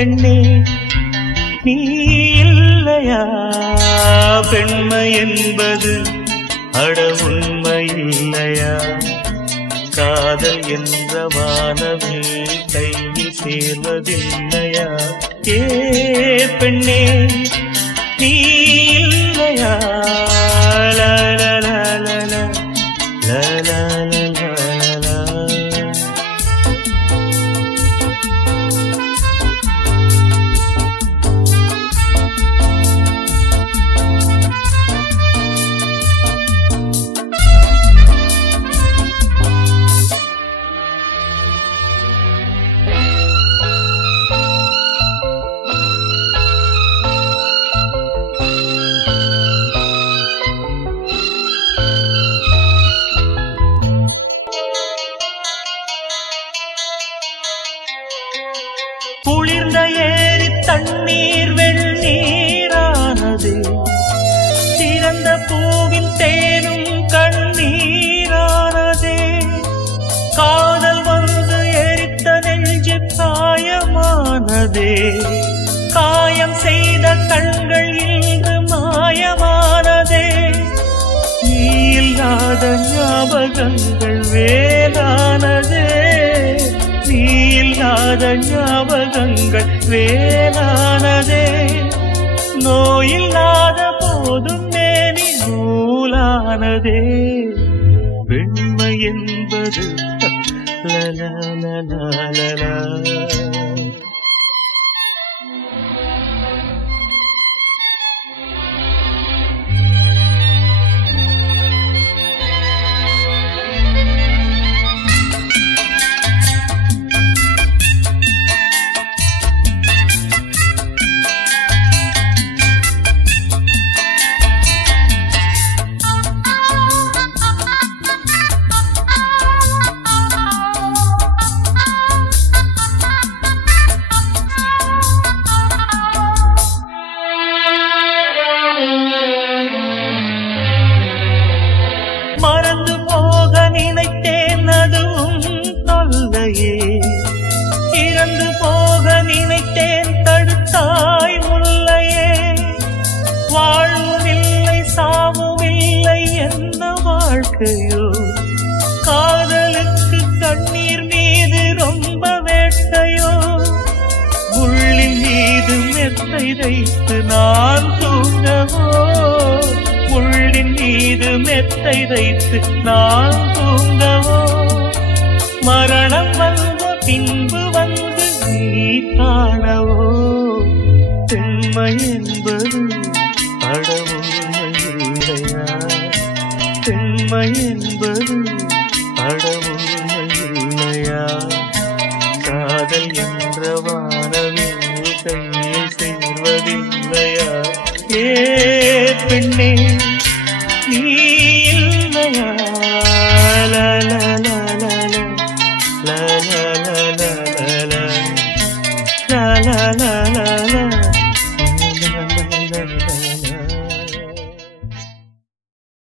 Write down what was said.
பெண்ணே நீ இல்லையா பெண்மை என்பது அட உண்மை இல்லையா காதல் என்ற வானவில் கையில் சேர்வதில்லையா ஏ பெண்ணே நீ இல்லையா லா லா லா லா லா லா லா லா லா. குளிர்ந்த ஏரி தண்ணீர் வெண்ணீரானது சிறந்த பூவின் தேனும் கண்ணீரானதே காதல் வந்து எரித்த நெஞ்சு காயமானதே காயம் செய்த கண்கள் இன்று மாயமானதே நீ இல்லாத ஞாபகங்கள் வேலானதே நீ இல்லாத ஞாபகங்கள் வேலானதே நோயில்லாத போதும் மேனி நூலானதே பெண்மை என்பது லலா லலா லலா. மறந்து போக நினைத்தேன் அதுவும் தொல்லையே இறந்து போக நினைத்தேன் தடுத்தாய் முல்லையே வாழ்வும் இல்லை சாவும் இல்லை என்ன வாழ்க்கையோ காதலுக்கு கண்ணீர் மீது ரொம்ப வேட்டையோ முள்ளின் மீது மெத்தை வைத்து நான் தூங்கவோ முள்ளின் மீது மெத்தை வைத்து நான் தூங்கவோ மரணம் வந்த பின்பு வந்து நீ காணவோ பெண்மை என்பது அட உண்மை இல்லையா பெண்மை என்பது அட உண்மை இல்லையா காதல் என்ற வானவில் கையில் சேர்வதில்லையா ஏ பெண்ணே நீ இல்லையா லா லா லா லா லா லா லா லா லா லா லா லா.